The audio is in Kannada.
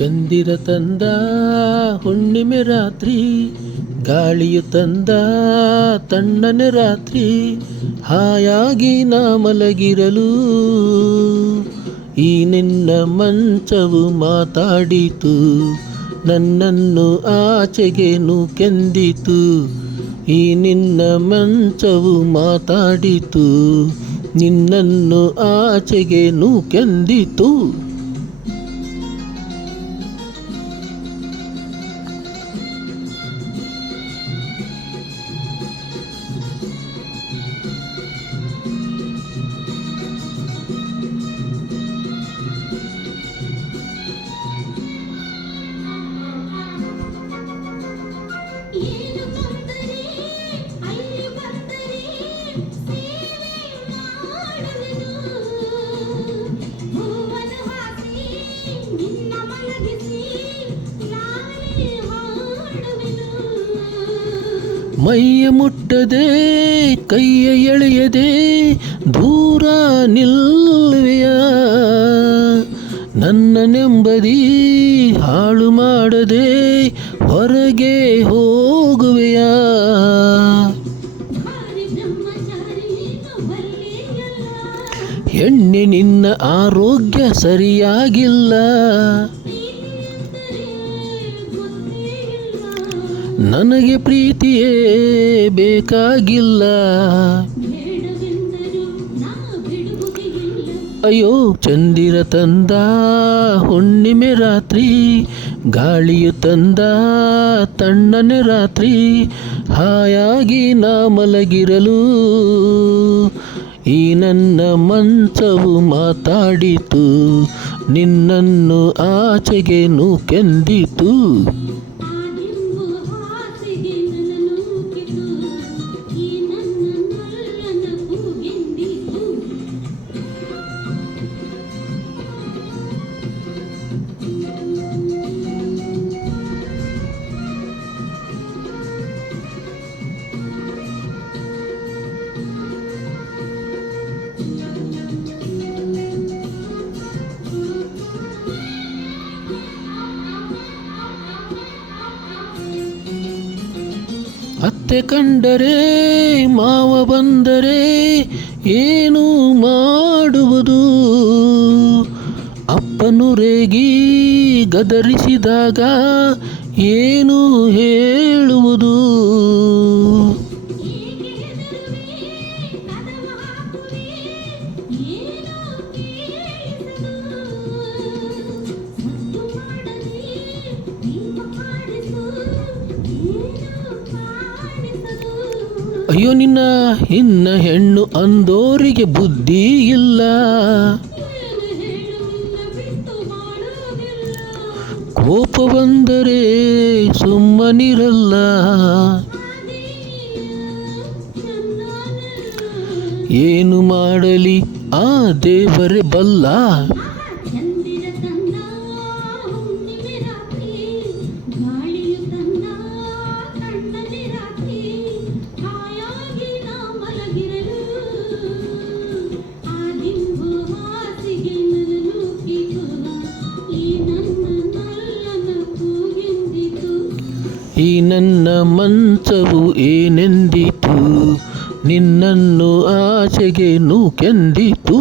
ಚಂದಿರ ತಂದ ಹುಣ್ಣಿಮೆ ರಾತ್ರಿ, ಗಾಳಿಯು ತಂದ ತಣ್ಣನೆ ರಾತ್ರಿ, ಹಾಯಾಗಿ ನಾ ಮಲಗಿರಲು ಈ ನಿನ್ನ ಮಂಚವು ಮಾತಾಡಿತು, ನನ್ನನ್ನು ಆಚೆಗೆ ನೂಕೆಂದಿತು. ಈ ನಿನ್ನ ಮಂಚವು ಮಾತಾಡಿತು, ನಿನ್ನನ್ನು ಆಚೆಗೆ ನೂಕೆಂದಿತು. ಮೈಯ ಮುಟ್ಟದೆ ಕೈಯ ಎಳೆಯದೆ ದೂರ ನಿಲ್ಲುವೆಯ, ನನ್ನ ನೆಮ್ಮದಿ ಹಾಳು ಮಾಡದೆ ಹೊರಗೆ ಹೋಗುವೆಯ. ಹೆಣ್ಣೆ ನಿನ್ನ ಆರೋಗ್ಯ ಸರಿಯಾಗಿಲ್ಲ, ನನಗೆ ಪ್ರೀತಿಯೇ ಬೇಕಾಗಿಲ್ಲ. ಅಯ್ಯೋ ಚಂದಿರ ತಂದ ಹುಣ್ಣಿಮೆ ರಾತ್ರಿ, ಗಾಳಿಯು ತಂದ ತಣ್ಣನೆ ರಾತ್ರಿ, ಹಾಯಾಗಿ ನಾ ಮಲಗಿರಲು ಈ ನನ್ನ ಮಂಚವು ಮಾತಾಡಿತು, ನಿನ್ನನ್ನು ಆಚೆಗೆ ನೂಕೆಂದಿತು. ಅತ್ತೆ ಕಂಡರೆ ಮಾವ ಬಂದರೆ ಏನು ಮಾಡುವುದು, ಅಪ್ಪನು ರೇಗಿ ಗದರಿಸಿದಾಗ ಏನು ಹೇಳುವುದು. ಅಯ್ಯೋ ನಿನ್ನ ಇನ್ನ ಹೆಣ್ಣು ಅಂದೋರಿಗೆ ಬುದ್ಧಿ ಇಲ್ಲ, ಕೋಪ ಬಂದರೆ ಸುಮ್ಮನಿರಲ್ಲ. ಏನು ಮಾಡಲಿ ಆ ದೇವರೇ ಬಲ್ಲ. ಈ ನನ್ನ ಮಂಚವು ಏನೆಂದಿತು, ನಿನ್ನನ್ನು ಆಚೆಗೆ ನೂಕೆಂದಿತು.